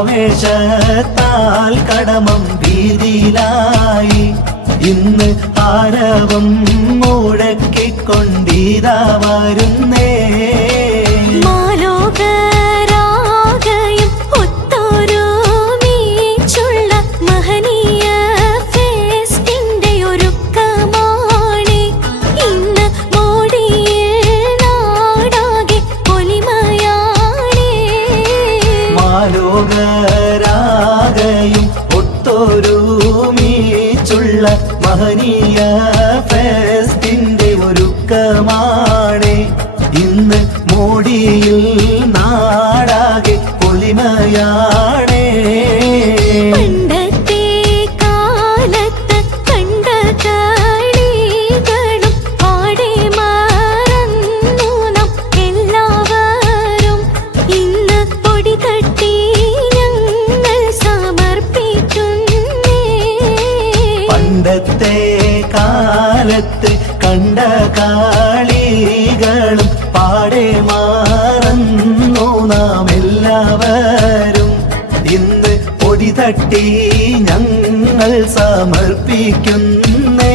ആവേശത്താൽ കടമം വീതിയിലായി ഇന്ന് ആരവം മുഴക്കിക്കൊണ്ടിതാ വരുന്നേ മാലോകരാകയും ഒത്തൊരുമിച്ചുള്ള മഹനീയ ഫെസ്റ്റിന്റെ ഒരുക്കമാണ് ഇന്ന് മോടിയിൽ നാടാകെ പൊലിമയാണേ പണ്ടത്തെ കാലത്ത് കണ്ട കാളികളും പാടെ മാറുന്നു നാം എല്ലാവരും ഇന്ന് പൊടി തട്ടി ഞങ്ങൾ സമർപ്പിക്കുന്നേ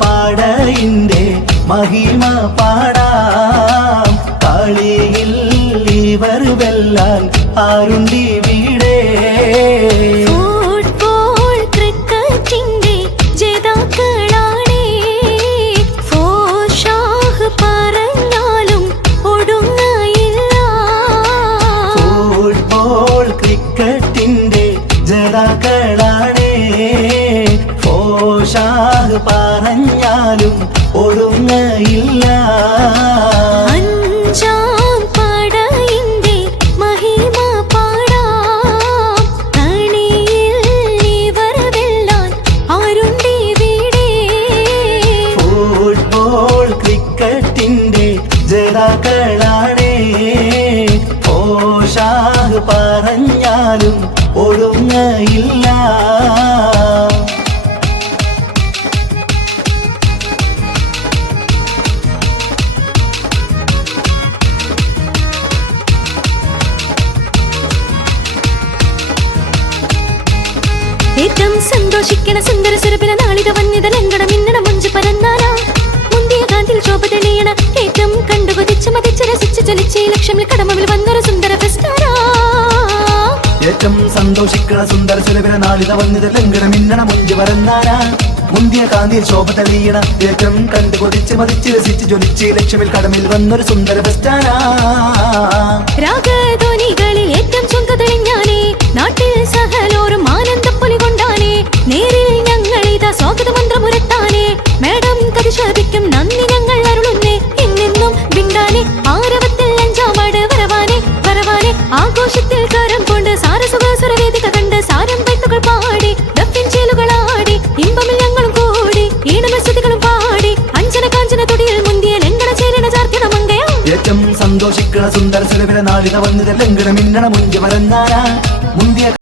പാടയിന്റെ മഹിമ പാടാം കളിയിൽ ഇവർ വെല്ലാൻ ആരുണ്ടിവിടെ ഫുട്ബോൾ ക്രിക്കറ്റിന്റെ ജേതാക്കളാണേ ഫോഷാഹ് പറഞ്ഞാലും ഒടുങ്ങയില്ല ഫുട്ബോൾ ക്രിക്കറ്റിന്റെ ജേതാക്കളാണേ ഫോഷാഹ് പറഞ്ഞാലും ഒടുങ്ങയില്ല അഞ്ചാം പടയിന്റെ മഹിമ പാടാം കളിയിൽ ഇവർ വെല്ലാൻ ആരുണ്ടിവിടെ ഫുട്ബോൾ ക്രിക്കറ്റിന്റെ ജേതാക്കളാണേ ഫോഷാഹ് പറഞ്ഞാലും ഒടുങ്ങയില്ല ഏറ്റവും സന്തോഷിക്കണ സുന്ദര സുരഭില നാളിത വന്യത ലംഘന മിന്നണ മുഞ്ചു പരന്നാലാ മുന്തിയ കാന്തിൽ ശോഭ തെളിയണ ഏറ്റവും കണ്ടുകൊതിച്ച് മതിച്ച് രസിച്ച് ചലിച്ച് ലക്ഷ്യമിൽ കടമവിൽ വന്നൊരു സുന്ദര ഫെസ്റ്റാരാ ഏറ്റവും സന്തോഷിക്കണ സുന്ദര സുരഭില നാളിത വന്യത ലംഘന മിന്നണ മുഞ്ചു പരന്നാലാ മുന്തിയ കാന്തിയിൽ ശോഭ തെളിയണ ഏറ്റവും കണ്ടുകൊതിച്ച് മതിച്ച് രസിച്ച് ജ്വലിച്ച് ലക്ഷ്യമിൽ കടമിൽ വന്നൊരു സുന്ദര ഫെസ്റ്റാരാ രാഗധ്വനികളിൽ ഏറ്റവും ചുങ്ക തെളിഞ്ഞാനേ നാട്ടിൽ സഹലോരും ആനന്ദപ്പൊലി കൊണ്ടാനേ നേരിൽ ഞങ്ങൾ ഇതാ സ്വാഗത മന്ത്രമുരട്ടാനേ മേഡം കതിശാപിക്കും നന്ദി ഞങ്ങൾ അരുളുന്നേ ഇന്നെന്നും വിണ്ടാനെ ആരവത്തിൽ അഞ്ചാമട് വരവാനെ വരവാനെ ആഘോഷത്തിൽ കരം കൊണ്ട് സാരസുഖസുരവേദിക കണ്ട് സാരം വൈത്തുകൾ പാടി ഡഫിൻ ചേലുകളാടി ഇമ്പമിൽ ഞങ്ങളും കൂടി ഈണമസ്തുതികളും പാടി അഞ്ചന കാഞ്ചന തൊടിയിൽ മുന്തിയ ലംഘന ചേരണ ചാർത്തിട മങ്കയാ ഏറ്റവും സന്തോഷിക്കണ സുന്ദര സുരഭില നാളിത വന്നിത ലംഘന മിന്നണ മുഞ്ചു പരന്നാലാ മുന്തിയ